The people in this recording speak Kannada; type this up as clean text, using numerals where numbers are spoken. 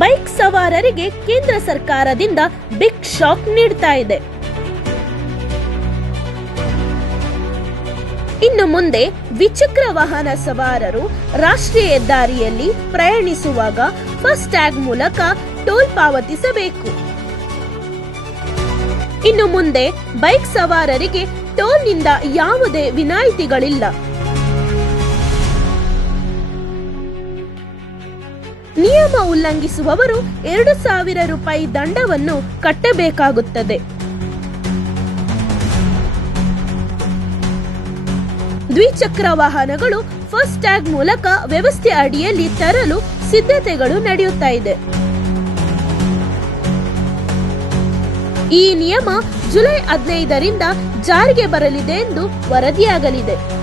ಬೈಕ್ ಸವಾರರಿಗೆ ಕೇಂದ್ರ ಸರ್ಕಾರದಿಂದ ಬಿಗ್ ಶಾಕ್ ನೀಡ್ತಾ ಇದೆ. ಇನ್ನು ಮುಂದೆ ದ್ವಿಚಕ್ರ ವಾಹನ ಸವಾರರು ರಾಷ್ಟ್ರೀಯ ಹೆದ್ದಾರಿಯಲ್ಲಿ ಪ್ರಯಾಣಿಸುವಾಗ ಫಾಸ್ಟ್ ಟ್ಯಾಗ್ ಮೂಲಕ ಟೋಲ್ ಪಾವತಿಸಬೇಕು. ಇನ್ನು ಮುಂದೆ ಬೈಕ್ ಸವಾರರಿಗೆ ಟೋಲ್ನಿಂದ ಯಾವುದೇ ವಿನಾಯಿತಿಗಳಿಲ್ಲ. ನಿಯಮ ಉಲ್ಲಂಘಿಸುವವರು 2,000 ರೂಪಾಯಿ ದಂಡವನ್ನು ಕಟ್ಟಬೇಕಾಗುತ್ತದೆ. ದ್ವಿಚಕ್ರ ವಾಹನಗಳು ಫಾಸ್ಟ್ ಟ್ಯಾಗ್ ಮೂಲಕ ವ್ಯವಸ್ಥೆ ಅಡಿಯಲ್ಲಿ ತರಲು ಸಿದ್ಧತೆಗಳು ನಡೆಯುತ್ತಾ ಇದೆ. ಈ ನಿಯಮ ಜುಲೈ 15ರಿಂದ ಜಾರಿಗೆ ಬರಲಿದೆ ಎಂದು ವರದಿಯಾಗಲಿದೆ.